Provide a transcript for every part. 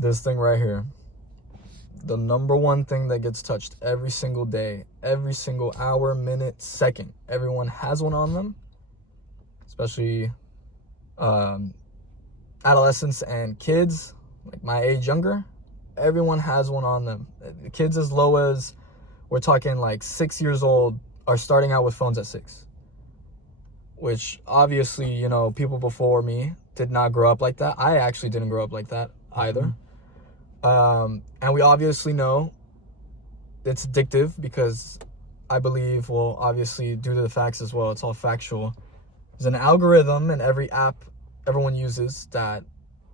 this thing right here. The number one thing that gets touched every single day, every single hour, minute, second. Everyone has one on them, especially adolescents and kids, like my age younger. Everyone has one on them. The kids as low as, we're talking like 6 years old, are starting out with phones at 6. Which obviously, you know, people before me did not grow up like that. I actually didn't grow up like that either. And we obviously know it's addictive because I believe, well, obviously due to the facts as well, it's all factual. There's an algorithm in every app everyone uses that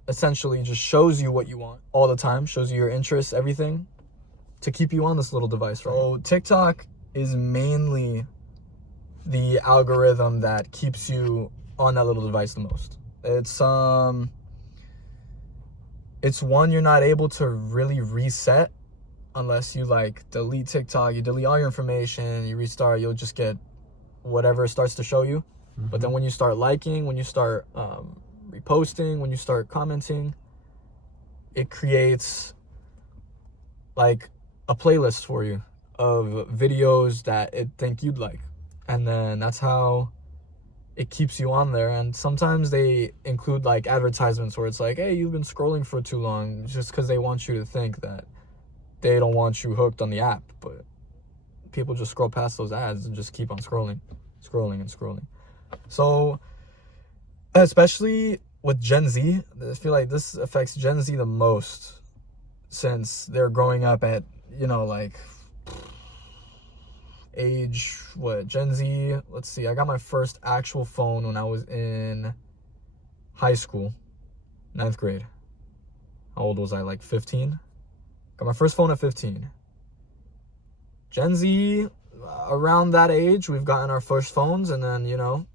essentially just shows you what you want all the time, shows you your interests, everything, to keep you on this little device, right? So TikTok is mainly the algorithm that keeps you on that little device the most. It's one you're not able to really reset unless you like delete TikTok, you delete all your information, you restart, you'll just get whatever starts to show you. But then when you start liking, when you start reposting, when you start commenting, it creates like a playlist for you of videos that it think you'd like. And then that's how it keeps you on there. And sometimes they include like advertisements where it's like, hey, you've been scrolling for too long, just because they want you to think that they don't want you hooked on the app. But people just scroll past those ads and just keep on scrolling. So especially with Gen Z, I feel like this affects Gen Z the most, since they're growing up at, you know, like age, Gen Z, let's see, I got my first actual phone when I was in high school, 9th grade. How old was I, like 15? Got my first phone at 15. Gen Z, around that age, we've gotten our first phones, and then, you know,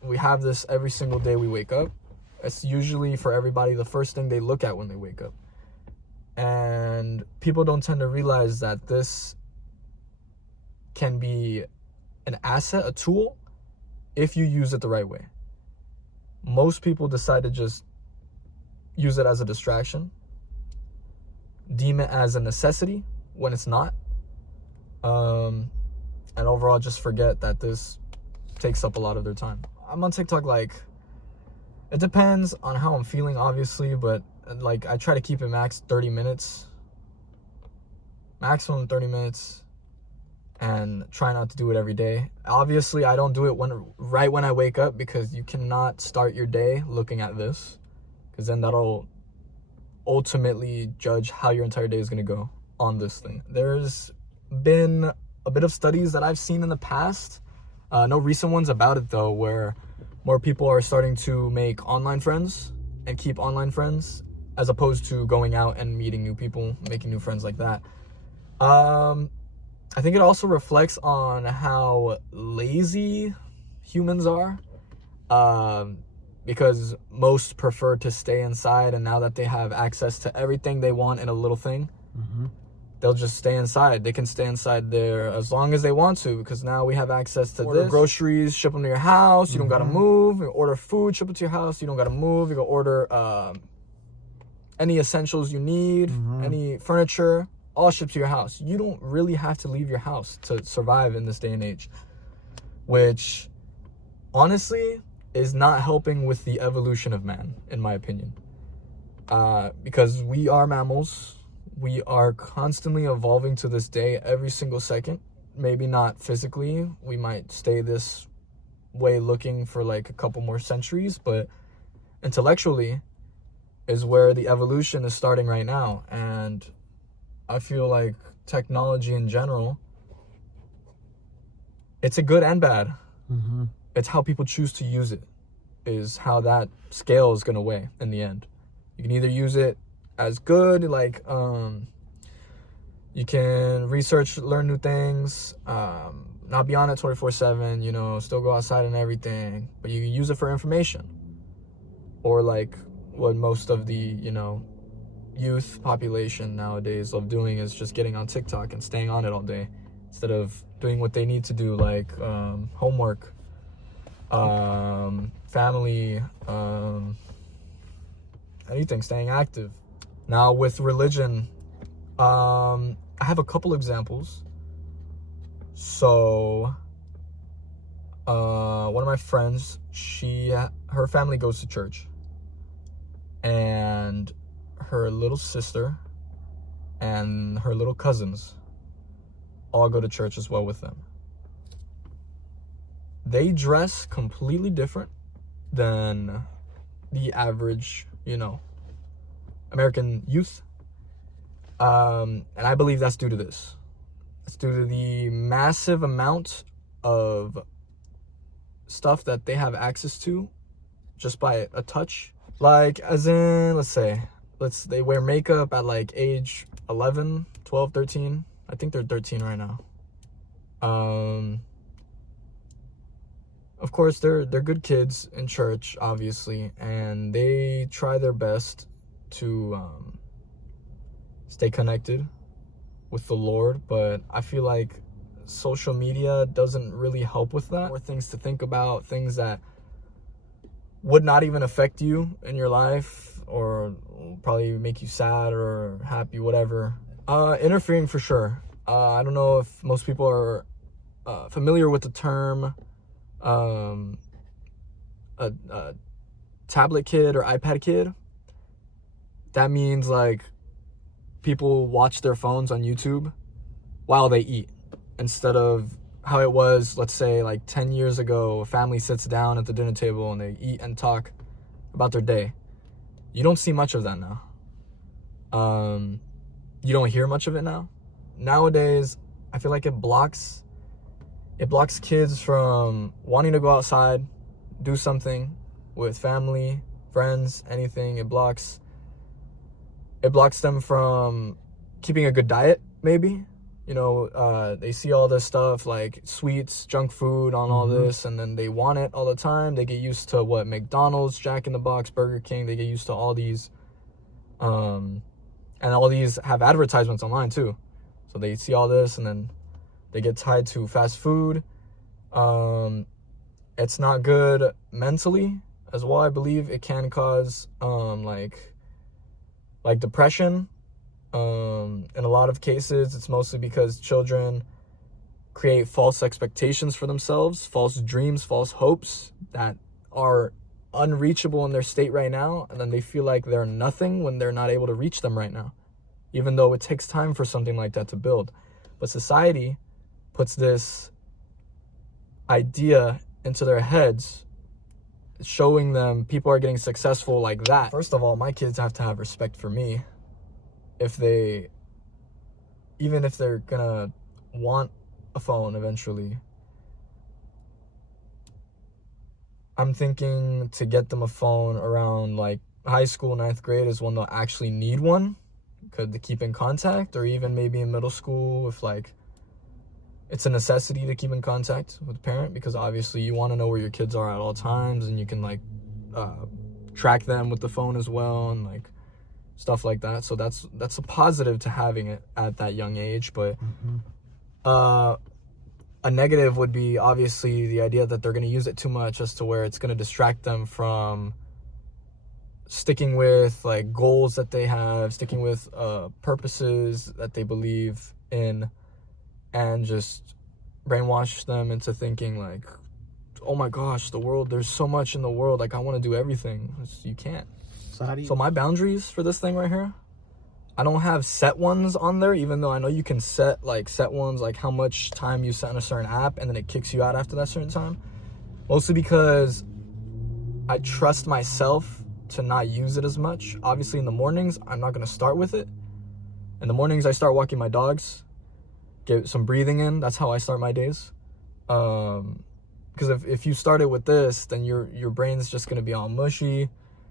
we have this every single day we wake up. It's usually, for everybody, the first thing they look at when they wake up. And people don't tend to realize that this can be an asset, a tool, if you use it the right way. Most people decide to just use it as a distraction, deem it as a necessity when it's not, and overall just forget that this takes up a lot of their time. I'm on TikTok, like, it depends on how I'm feeling, obviously, but like I try to keep it max 30 minutes, maximum 30 minutes, and try not to do it every day. Obviously, I don't do it right when I wake up, because you cannot start your day looking at this, because then that'll ultimately judge how your entire day is going to go on this thing. There's been a bit of studies that I've seen in the past, no recent ones about it though, where more people are starting to make online friends and keep online friends, as opposed to going out and meeting new people, making new friends like that. I think it also reflects on how lazy humans are, because most prefer to stay inside, and now that they have access to everything they want in a little thing, they'll just stay inside. They can stay inside there as long as they want to, because now we have access to order groceries, ship them to your house. You don't gotta move. You order food, ship it to your house. You don't gotta move. You can order any essentials you need, any furniture, all shipped to your house. You don't really have to leave your house to survive in this day and age, which honestly is not helping with the evolution of man, in my opinion, because we are mammals. We are constantly evolving to this day, every single second. Maybe not physically. We might stay this way looking for like a couple more centuries, but intellectually is where the evolution is starting right now. And I feel like technology in general, it's a good and bad. It's how people choose to use it is how that scale is going to weigh in the end. You can either use it as good, like you can research, learn new things, not be on it 24/7, you know, still go outside and everything, but you can use it for information, or like what most of the, you know, youth population nowadays love doing is just getting on TikTok and staying on it all day instead of doing what they need to do, like homework, family, anything, staying active. Now with religion, I have a couple examples. So one of my friends, her family goes to church, and her little sister and her little cousins all go to church as well with them. They dress completely different than the average, American youth. And I believe that's due to this. It's due to the massive amount of stuff that they have access to just by a touch. Like, as in, they wear makeup at like age 11, 12, 13. I think they're 13 right now. Of course, they're good kids in church, obviously, and they try their best to stay connected with the Lord, but I feel like social media doesn't really help with that. More things to think about, things that would not even affect you in your life, or probably make you sad or happy, whatever. Interfering for sure. I don't know if most people are familiar with the term a tablet kid or iPad kid. That means like people watch their phones on YouTube while they eat, instead of how it was, let's say like 10 years ago, a family sits down at the dinner table and they eat and talk about their day. You don't see much of that now. You don't hear much of it now. Nowadays, I feel like it blocks kids from wanting to go outside, do something with family, friends, anything. It blocks them from keeping a good diet, maybe. They see all this stuff like sweets, junk food on all this, and then they want it all the time. They get used to McDonald's, Jack in the Box, Burger King. They get used to all these, and all these have advertisements online too. So they see all this, and then they get tied to fast food. It's not good mentally as well. I believe it can cause like depression. In a lot of cases, it's mostly because children create false expectations for themselves, false dreams, false hopes that are unreachable in their state right now, and then they feel like they're nothing when they're not able to reach them right now, even though it takes time for something like that to build. But society puts this idea into their heads, showing them people are getting successful like that. First of all, my kids have to have respect for me. Even if they're gonna want a phone eventually, I'm thinking to get them a phone around like high school, 9th grade is when they'll actually need one, to keep in contact, or even maybe in middle school if like it's a necessity to keep in contact with the parent, because obviously you want to know where your kids are at all times, and you can like track them with the phone as well, and like stuff like that. So that's a positive to having it at that young age. But a negative would be obviously the idea that they're going to use it too much, as to where it's going to distract them from sticking with like goals that they have, sticking with purposes that they believe in, and just brainwash them into thinking like, oh my gosh, there's so much in the world, like I want to do everything. You can't. So my boundaries for this thing right here, I don't have set ones on there, even though I know you can set ones, like how much time you set on a certain app, and then it kicks you out after that certain time. Mostly because I trust myself to not use it as much. Obviously in the mornings, I'm not going to start with it. In the mornings, I start walking my dogs, get some breathing in. That's how I start my days. Because if you start it with this, then your brain's just going to be all mushy.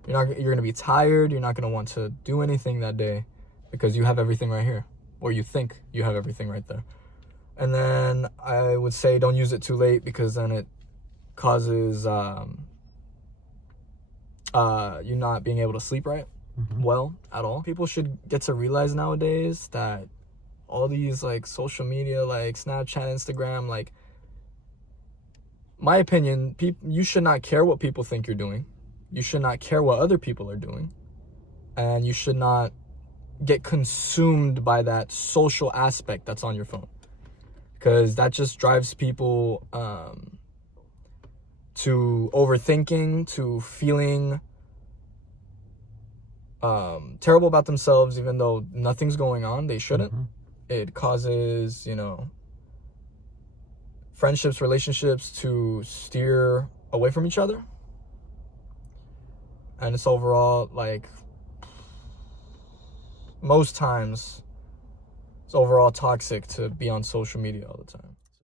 You're going to be tired. You're not going to want to do anything that day, because you have everything right here, or you think you have everything right there. And then I would say don't use it too late, because then it causes you not being able to sleep right well at all. People should get to realize nowadays that all these like social media, like Snapchat, Instagram, like, my opinion, you should not care what people think you're doing. You should not care what other people are doing. And you should not get consumed by that social aspect that's on your phone, because that just drives people to overthinking, to feeling terrible about themselves even though nothing's going on. They shouldn't. It causes, you know, friendships, relationships to steer away from each other. And it's overall, like, most times, it's overall toxic to be on social media all the time.